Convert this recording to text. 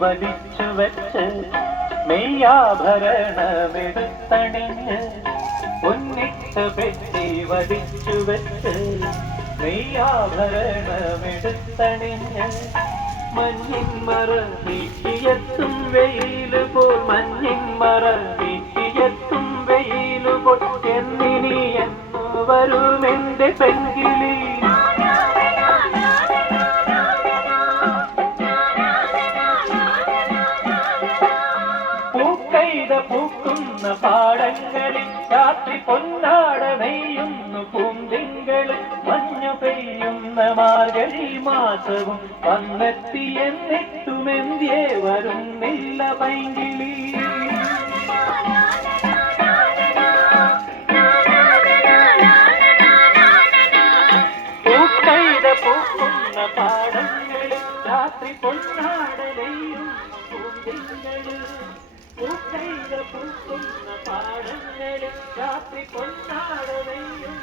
വലിച്ചു വെച്ച് മെയ്യാഭരണമെടുത്തണിഞ്ഞ് പൊന്നിട്ട പെട്ടി വലിച്ചു വെച്ച് മെയ്യാഭരണമെടുത്തണിഞ്ഞ് മഞ്ഞിൻ മറ വീട്ടിയെത്തും വെയില് പോൽ മഞ്ഞിൻ മറ വീട്ടിയെത്തും വെയില് പോൽ എന്നിനി എന്നു വരുമെന്റെ പെൺകിളി പൂക്കൈത പൂക്കുന്ന പാടങ്ങളിൽ രാത്രി പൊന്നാട നെയ്യുന്നു പൂന്തിങ്കളിൽ മഞ്ഞു പെയ്യുന്ന മാർഗഴി മാസവും വന്നെത്തി എന്നിട്ടുമെന്ത്യേ വരുന്നില്ല പൈങ്കിളി പൂക്കൈത പൂക്കുന്ന പാടങ്ങളിൽ രാത്രി പൊന്നാട നെയ്യുന്നു പൂന്തിങ്കളിൽ പൂക്കൈത പൂക്കുന്ന പാടങ്ങളിൽ രാത്രി പൊന്നാട നെയ്യും